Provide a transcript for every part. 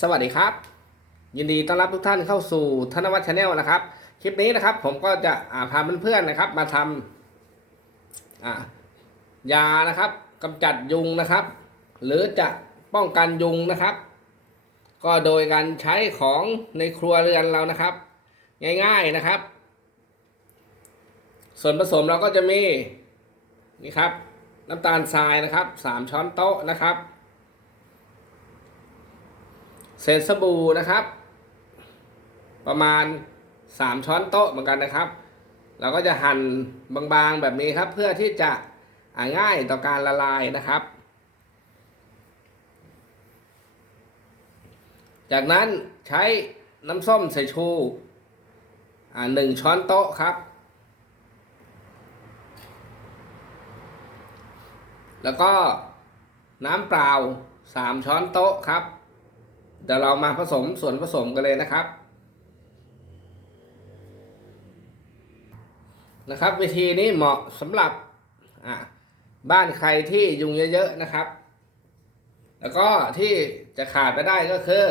สวัสดีครับ ยินดีต้อนรับทุกท่านเข้าสู่ธนวัฒน์ชาแนลนะครับ คลิปนี้นะครับ ผมก็จะาพาเพื่อนๆนะครับ มาทำยานะครับกำจัดยุงนะครับ หรือจะป้องกันยุงนะครับ ก็โดยการใช้ของในครัวเรือนเรานะครับ ง่ายๆนะครับ ส่วนผสมเราก็จะมีนี่ครับ น้ำตาลทรายนะครับสามช้อนโต๊ะนะครับ เศษสบู่นะครับ ประมาณ 3 ช้อนโต๊ะเหมือนกันนะครับ เราก็จะหั่นบางๆแบบนี้ครับ เพื่อที่จะง่ายต่อการละลายนะครับ จากนั้นใช้น้ำส้มสายชูหนึ่งช้อนโต๊ะครับ แล้วก็น้ำเปล่า3ช้อนโต๊ะครับ เดี๋ยวเรามาผสมส่วนผสมกันเลยนะครับ นะครับวิธีนี้เหมาะสำหรับบ้านใครที่ยุงเยอะๆนะครับ แล้วก็ที่จะขาดไม่ได้ก็คือ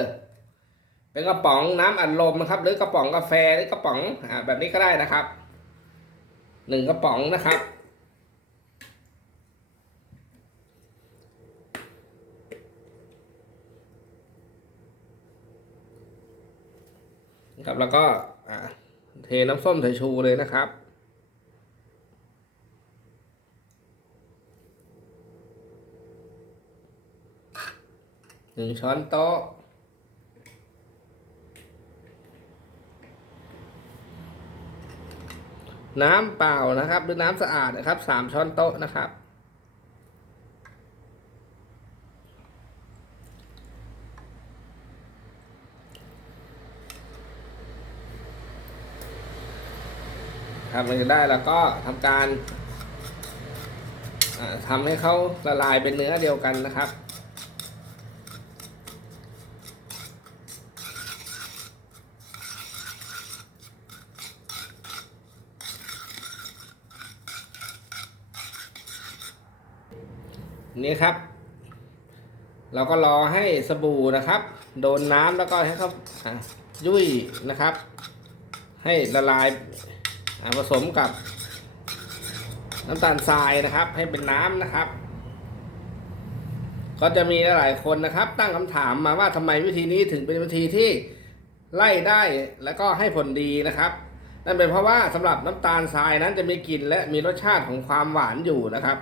เป็นกระป๋องน้ำอัดลมนะครับ หรือกระป๋องกาแฟหรือกระป๋องอแบบนี้ก็ได้นะครับหนึ่งกระป๋องนะครับ นะครับ แล้วก็เทน้ำส้มสายชูเลยนะครับ หนึ่งช้อนโต๊ะน้ำเปล่านะครับ หรือน้ำสะอาดนะครับสามช้อนโต๊ะนะครับ ครับมันจะได้แล้วก็ทำการอ่าทำให้เขาละลายเป็นเนื้อเดียวกันนะครับ นี่ครับ เราก็รอให้สบู่นะครับ โดนน้ำแล้วก็ให้เขายุ่ยนะครับ ให้ละลาย ผสมกับน้ำตาลทรายนะครับ ให้เป็นน้ำนะครับ ก็จะมีหลายคนนะครับ ตั้งคำถามมาว่าทำไมวิธีนี้ถึงเป็นวิธีที่ไล่ได้และก็ให้ผลดีนะครับนั่นเป็นเพราะว่าสำหรับน้ำตาลทรายนั้นจะมีกลิ่นและมีรสชาติของความหวานอยู่นะครับ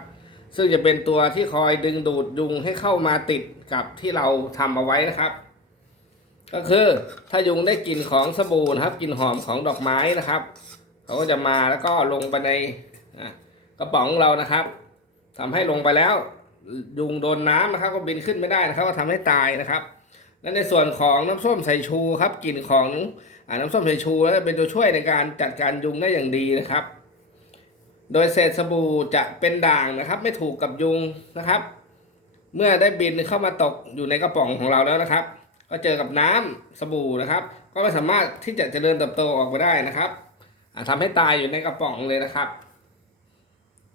ซึ่งจะเป็นตัวที่คอยดึงดูดยุงให้เข้ามาติดกับที่เราทำเอาไว้นะครับ ก็คือถ้ายุงได้กลิ่นของสบู่นะครับกลิ่นหอมของดอกไม้นะครับ เขาก็จะมาแล้วก็ลงไปในกระป๋องเรานะครับทำให้ลงไปแล้วยุงโดนน้ำนะครับ ก็บินขึ้นไม่ได้นะครับ ก็ทำให้ตายนะครับ และในส่วนของน้ำส้มสายชูครับกลิ่นของอน้ำส้มสายชูแล้วเป็นตัวช่วยในการจัดการยุงได้อย่างดีนะครับ โดยเศษสบู่จะเป็นด่างนะครับ ไม่ถูกกับยุงนะครับ เมื่อได้บินเข้ามาตกอยู่ในกระป๋องของเราแล้วนะครับ ก็เจอกับน้ำสบู่นะครับ ก็ไม่สามารถที่จะเจริญเติบโตออกมาได้นะครับ อ่าทำให้ตายอยู่ในกระป๋องเลยนะครับ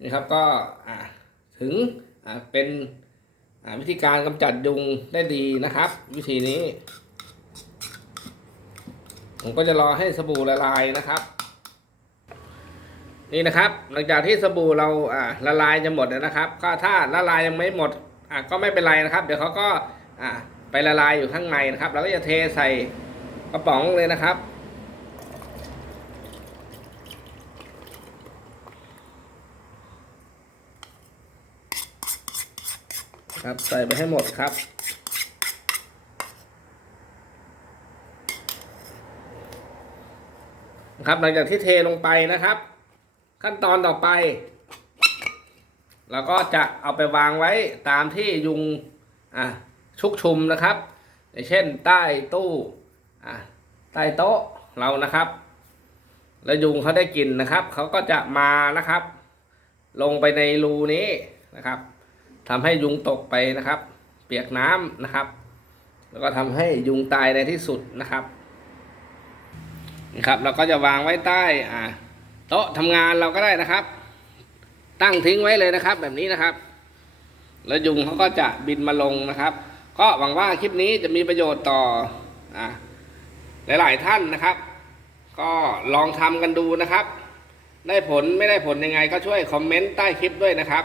นี่ครับก็อ่าถึงอ่าเป็นอ่าวิธีการกำจัดยุงได้ดีนะครับ วิธีนี้ ผมก็จะรอให้สบู่ละลายนะครับ นี่นะครับ หลังจากที่สบู่เราอ่าละลายจะหมดนะครับ ก็ถ้าละลายยังไม่หมดอ่าก็ไม่เป็นไรนะครับ เดี๋ยวเขาก็อ่าไปละลายอยู่ข้างในนะครับ เราก็จะเทใส่กระป๋องเลยนะครับ ครับใส่ไปให้หมดครับ ครับหลังจากที่เทลงไปนะครับ ขั้นตอนต่อไปเราก็จะเอาไปวางไว้ตามที่ยุงอะชุกชุมนะครับอย่างเช่นใต้ตู้อะใต้โต๊ะเรานะครับ แล้วยุงเขาได้กินนะครับเขาก็จะมานะครับ ลงไปในรูนี้นะครับ ทำให้ยุงตกไปนะครับ เปียกน้ำนะครับ แล้วก็ทำให้ยุงตายในที่สุดนะครับนะครับ เราก็จะวางไว้ใต้อ่โต๊ะทำงานเราก็ได้นะครับ ตั้งทิ้งไว้เลยนะครับ แบบนี้นะครับ แล้วยุงเขาก็จะบินมาลงนะครับ ก็หวังว่าคลิปนี้จะมีประโยชน์ต่ออ่าหลาย ๆ ท่านนะครับ ก็ลองทำกันดูนะครับ ได้ผลไม่ได้ผลยังไงก็ช่วยคอมเมนต์ใต้คลิปด้วยนะครับ